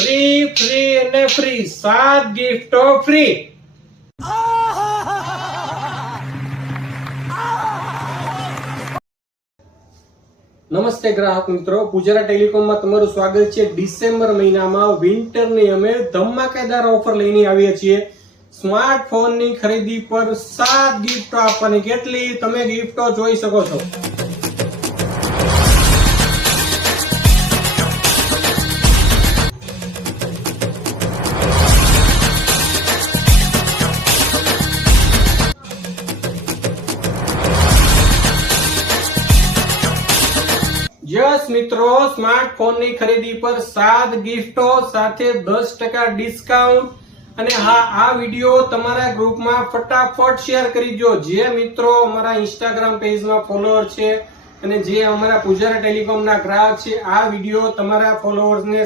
Free અને free 7 ગિફ્ટો free. નમસ્તે ગ્રાહક મિત્રો, પૂજારા ટેલિકોમમાં તમારું સ્વાગત છે। ડિસેમ્બર મહિનામાં વિન્ટરની અમે ધમાકેદાર ઓફર લઈને આવીએ છીએ। સ્માર્ટફોનની ખરીદી પર 7 ગિફ્ટો આપવાની। કેટલી તમે ગિફ્ટો જોઈ શકો છો। યસ મિત્રો, સ્માર્ટફોનની ખરીદી પર 7 ગિફ્ટો સાથે 10% ડિસ્કાઉન્ટ। અને હા, આ વિડિયો તમારા ગ્રુપમાં ફટાફટ શેર કરી દો। જે મિત્રો અમારા ઇન્સ્ટાગ્રામ પેજમાં ફોલોઅર છે અને જે અમારા પૂજારા ટેલિકોમના ગ્રાહક છે, આ વિડિયો તમારા ફોલોઅર્સને